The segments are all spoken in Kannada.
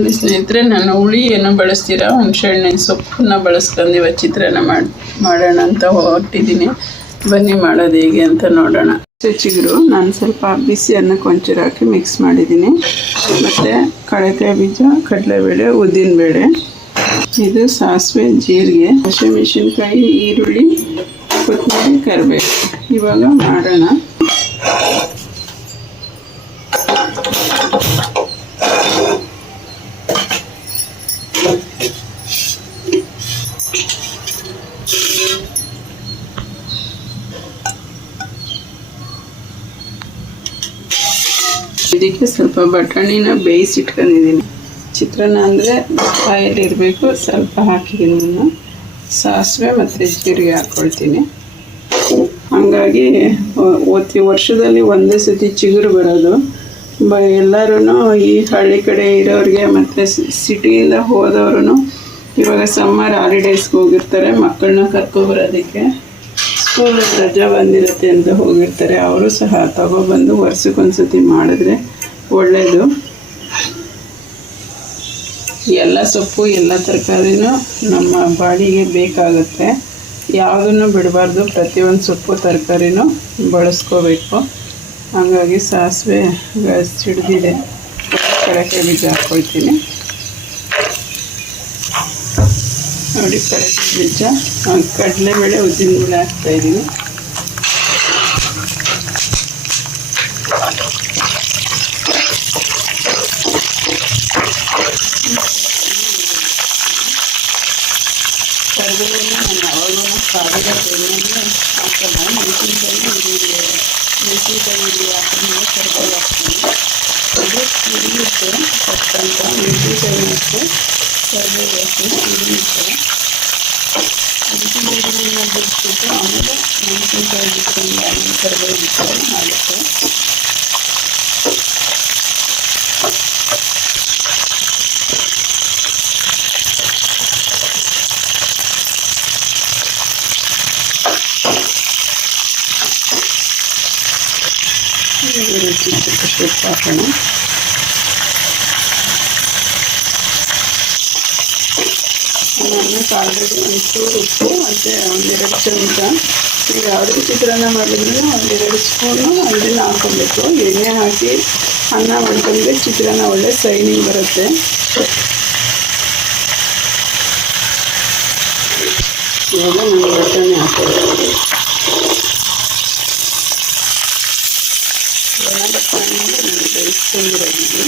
ನೋಡಿ ಸ್ನೇಹಿತರೆ, ನಾನು ಹುಳಿ ಏನು ಬಳಸ್ತೀರಾ ಹುಣಸೆಹಣ್ಣಿನ ಸೊಪ್ಪನ್ನ ಬಳಸ್ಕೊಂಡಿವ ಚಿತ್ರಾನ್ನ ಮಾಡೋಣ ಅಂತ ಹೊರಟಿದ್ದೀನಿ. ಬನ್ನಿ ಮಾಡೋದು ಹೇಗೆ ಅಂತ ನೋಡೋಣ. ಚಿಗುರು ನಾನು ಸ್ವಲ್ಪ ಬಿಸಿ ಅನ್ನಕ್ಕೆ ಒಂಚೂರು ಹಾಕಿ ಮಿಕ್ಸ್ ಮಾಡಿದ್ದೀನಿ. ಮತ್ತು ಕಡಲೆಕಾಯಿ ಬೀಜ, ಕಡಲೆಬೇಳೆ, ಉದ್ದಿನಬೇಳೆ, ಇದು ಸಾಸಿವೆ, ಜೀರಿಗೆ, ಹಸಿಮೆಣಸಿನ್ಕಾಯಿ, ಈರುಳ್ಳಿ, ಕೊತ್ತಂಬರಿ, ಕರಿಬೇವು. ಇವಾಗ ಮಾಡೋಣ. ಇದಕ್ಕೆ ಸ್ವಲ್ಪ ಬಟಾಣಿನ ಬೇಯಿಸಿಟ್ಕೊಂಡಿದ್ದೀನಿ. ಚಿತ್ರಾನ್ನ ಅಂದರೆ ಆಯಿಲ್ ಇರಬೇಕು, ಸ್ವಲ್ಪ ಹಾಕಿದ್ದೀನಿ. ನಾನು ಸಾಸಿವೆ ಮತ್ತು ಜೀರಿಗೆ ಹಾಕ್ಕೊಳ್ತೀನಿ. ಹಾಗಾಗಿ ವರ್ಷದಲ್ಲಿ ಒಂದೇ ಸತಿ ಚಿಗುರು ಬರೋದು. ಎಲ್ಲರೂ ಈ ಹಳ್ಳಿ ಕಡೆ ಇರೋರಿಗೆ ಮತ್ತು ಸಿಟಿಯಿಂದ ಹೋದವರು ಇವಾಗ ಸಮ್ಮರ್ ಹಾಲಿಡೇಸ್ಗೆ ಹೋಗಿರ್ತಾರೆ. ಮಕ್ಕಳನ್ನ ಕರ್ಕೊಬರೋದಕ್ಕೆ ಸ್ಕೂಲ್ ರಜೆ ಬಂದಿರುತ್ತೆ ಅಂತ ಹೋಗಿರ್ತಾರೆ. ಅವರು ಸಹ ತಗೊಬಂದು ವರ್ಷಕ್ಕೊಂದ್ಸತಿ ಮಾಡಿದ್ರೆ ಒಳ್ಳೆಯದು. ಎಲ್ಲ ಸೊಪ್ಪು, ಎಲ್ಲ ತರಕಾರಿನೂ ನಮ್ಮ ಬಾಡಿಗೆ ಬೇಕಾಗುತ್ತೆ. ಯಾವುದನ್ನು ಬಿಡಬಾರ್ದು, ಪ್ರತಿಯೊಂದು ಸೊಪ್ಪು ತರಕಾರಿನೂ ಬಳಸ್ಕೋಬೇಕು. ಹಾಗಾಗಿ ಸಾಸಿವೆ ಸಿಡಿದಿದೆ, ಕಡಲೆಕಾಯಿ ಬೀಜ ಹಾಕ್ಕೊಳ್ತೀನಿ. ನೋಡಿ, ಕಡಲೆಕಾಯಿ ಬೀಜ, ಕಡಲೆಬೇಳೆ, ಉದ್ದಿನಬೇಳೆ ಹಾಕ್ತಾಯಿದ್ದೀನಿ. ಕರಿಬೇವನ್ನ ನಾನು ಯಾವಾಗಲೂ ಖಾರದ ಎಣ್ಣೆಗೆ ಹಾಕಲ್ಲ. ಮೆಣಸಿನ್ಕಾಯಿ ಹಾಕಿದ್ಮೇಲೆ ಕರಿಬೇವು ಹಾಕ್ತೀನಿ. ಅದು ಸಿಡಿಯುತ್ತೆ ಸಕ್ಕಂತ. ಮೆಣಸಿನ್ಕಾಯಿ ಮತ್ತು ಕರಿಬೇವು ಹಾಕಿ ಸಿಡಿಯುತ್ತೆ. ಅದಕ್ಕೆ ನೀರನ್ನ ಬಿಟ್ಬಿಟ್ಟು ಆಮೇಲೆ ಮೆಣಸಿನ್ಕಾಯಿ ಬಿಟ್ಕೊಂಡು ಆಮೇಲೆ ಕರಿಬೇವು ಬಿಟ್ಟರೆ ಆಗುತ್ತೆ. ರುಚಿ ಸೊಪ್ಪು ಹಾಕೋಣ. ಅನ್ನಕ್ಕೆ ಆಲ್ರೆಡಿ ಒಂಚೂರು ಉಪ್ಪು ಮತ್ತು ಒಂದೆರಡು ಚಮಚ, ನೀವು ಯಾವುದೇ ಚಿತ್ರಾನ್ನ ಮಾಡಿದ್ರೂ ಒಂದೆರಡು ಸ್ಪೂನು ಅದನ್ನು ಹಾಕ್ಕೊಬೇಕು. ಎಣ್ಣೆ ಹಾಕಿ ಅನ್ನ ಮಾಡ್ಕೊಂಡ್ರೆ ಚಿತ್ರಾನ್ನ ಒಳ್ಳೆ ಸೈನಿಂಗ್ ಬರುತ್ತೆ. ಇವಾಗ ನಾನು ಬಟಾಣಿ ಹಾಕೋದು. ಒಣ ಬಟಾಣಿ ನಾನು ಬೇಯಿಸ್ಕೊಂಡಿರೋದು.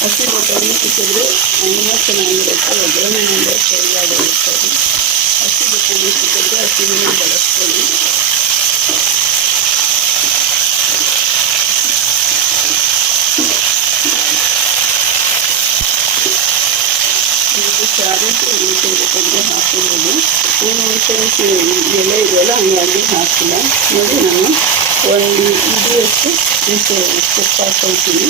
ಹಸಿ ಬಟಾಣಿ ಸಿಕ್ಕಿದ್ರೆ ಇನ್ನೂ ಚೆನ್ನಾಗಿರುತ್ತೆ. ಒಗ್ಗರಣೆ ಮೇಲೆ ಫ್ರೈ ಆಗಿರುತ್ತೆ. ಹಸಿ ಬಟಾಣಿ ಸಿಕ್ಕಿದ್ರೆ ಹಸಿನೂ ಬಳಸ್ಕೊಳ್ಳಿ. ಇದಕ್ಕೆ ಕ್ಯಾರೆಟ್ ಬೇಕಂದ್ರೆ ಹಾಕಿರೋದು. ಮೆಣಸಿನ ಎಲೆ ಇದೆಯಲ್ಲ, ಹಂಗಾಗಿ ಹಾಕಿಲ್ಲ. ನೋಡಿ, ನಾನು ಒಂದು ಇಡಿಯಷ್ಟು ಸೊಪ್ಪು ಹಾಕ್ಕೊಳ್ತೀನಿ.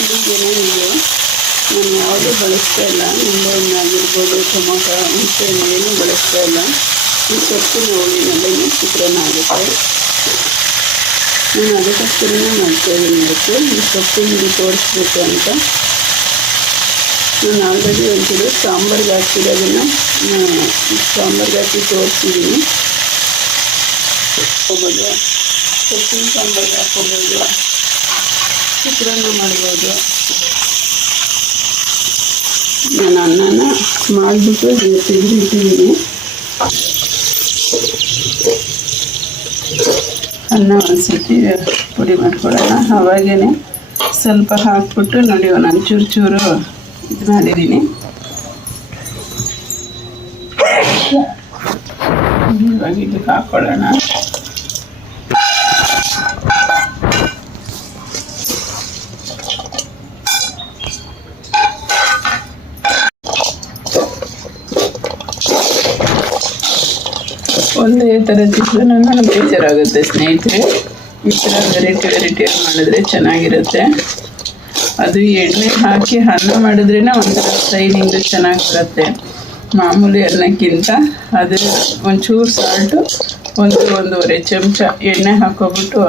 ಇದೀಗೇನಿದೆ, ನಾನು ಯಾವುದೂ ಬಳಸ್ತಾ ಇಲ್ಲ. ನಿಂಬೆಹಣ್ಣು ಆಗಿರ್ಬೋದು, ಟೊಮೊಟೊ, ಹುಣಸೆಹಣ್ಣು ಏನೂ ಬಳಸ್ತಾ ಇಲ್ಲ. ಈ ಸೊಪ್ಪಿನ ಹುಳಿನಲ್ಲೇ ಚಿತ್ರಾನ್ನ ಆಗುತ್ತೆ. ನಾನು ಅದಕ್ಕೋಸ್ಕರನೇ ಮಾಡ್ತಾಯಿದ್ದೀನಿ ಇವತ್ತು. ಈ ಸೊಪ್ಪಿನ ಹುಳಿ ತೋರಿಸ್ಬೇಕು ಅಂತ. ನಾನು ಆಲ್ರೆಡಿ ಒಂಚೂರು ಸಾಂಬಾರ್ಗೆ ಹಾಕಿರೋದನ್ನು ಸಾಂಬಾರ್ಗೆ ಹಾಕಿ ತೋರಿಸಿದ್ದೀನಿ. ಹಾಕ್ಕೋಬೋದು, ಸೊಪ್ಪಿನ ಸಾಂಬಾರ್ಗೆ ಹಾಕ್ಕೋಬೋದು, ಚಿತ್ರಾನ್ನ ಮಾಡ್ಬೋದು. ನಾನು ಅನ್ನನ ಮಾಡಿಬಿಟ್ಟು ತೆಗೆದಿಟ್ಟಿದ್ದೀನಿ. ಅನ್ನ ಒಂದ್ಸತಿ ಪುಡಿ ಮಾಡ್ಕೊಳ್ಳೋಣ. ಅವಾಗೇ ಸ್ವಲ್ಪ ಹಾಕ್ಬಿಟ್ಟು ನೋಡಿ, ನಾನು ಚೂರು ಇದು ಮಾಡಿದ್ದೀನಿ. ಇವಾಗ ಇದಕ್ಕೆ ಹಾಕ್ಕೊಳ್ಳೋಣ. ಒಂದೇ ಥರ ಚಿತ್ರಾನ್ನ ಬೇಜಾರಾಗುತ್ತೆ ಸ್ನೇಹಿತರೆ. ಈ ಥರ ವೆರೈಟಿ ಮಾಡಿದ್ರೆ ಚೆನ್ನಾಗಿರುತ್ತೆ. ಅದು ಎಣ್ಣೆ ಹಾಕಿ ಅನ್ನ ಮಾಡಿದ್ರೇ ಒಂಥರ ಸೈನಿಂಗ್ ಚೆನ್ನಾಗಿ ಬರುತ್ತೆ. ಮಾಮೂಲಿ ಅನ್ನಕ್ಕಿಂತ ಅದು ಒಂಚೂರು ಸಾಲ್ಟು ಒಂದೂವರೆ ಚಮಚ ಎಣ್ಣೆ ಹಾಕೋಬಿಟ್ಟು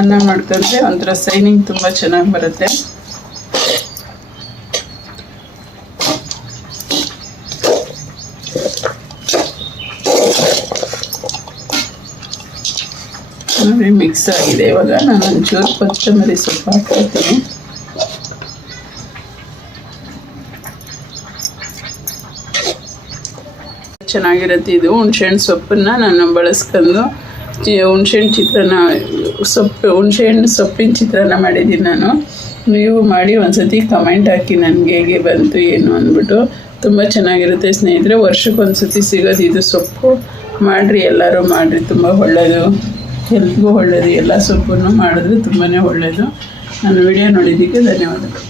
ಅನ್ನ ಮಾಡ್ಕೊಂಡ್ರೆ ಒಂಥರ ಸೈನಿಂಗ್ ತುಂಬ ಚೆನ್ನಾಗಿ ಬರುತ್ತೆ. ನೋಡಿ ಮಿಕ್ಸ್ ಆಗಿದೆ. ಇವಾಗ ನಾನು ಒಂಚೂರು ಕೊತ್ತಂಬರಿ ಸೊಪ್ಪು ಹಾಕ್ತೀನಿ. ಚೆನ್ನಾಗಿರುತ್ತೆ. ಇದು ಹುಣಸೆಹಣ್ಣು ಸೊಪ್ಪನ್ನು ನಾನು ಬಳಸ್ಕೊಂಡು ಹುಣಸೆಹಣ್ಣು ಚಿತ್ರಾನ್ನ ಹುಣಸೆಹಣ್ಣು ಸೊಪ್ಪಿನ ಚಿತ್ರಾನ್ನ ಮಾಡಿದ್ದೀನಿ ನಾನು. ನೀವು ಮಾಡಿ ಒಂದ್ಸತಿ ಕಮೆಂಟ್ ಹಾಕಿ ನನಗೆ ಹೇಗೆ ಬಂತು ಏನು ಅಂದ್ಬಿಟ್ಟು. ತುಂಬ ಚೆನ್ನಾಗಿರುತ್ತೆ ಸ್ನೇಹಿತರೆ. ವರ್ಷಕ್ಕೊಂದ್ಸತಿ ಸಿಗೋದು ಇದು ಸೊಪ್ಪು. ಮಾಡಿರಿ, ಎಲ್ಲರೂ ಮಾಡಿರಿ, ತುಂಬ ಒಳ್ಳೆಯದು, ಹೆಲ್ತ್ಗೂ ಒಳ್ಳೆಯದು. ಎಲ್ಲ ಸೊಪ್ಪನ್ನು ಮಾಡಿದ್ರೆ ತುಂಬಾ ಒಳ್ಳೆಯದು. ನಾನು ವಿಡಿಯೋ ನೋಡಿದ್ದಕ್ಕೆ ಧನ್ಯವಾದಗಳು.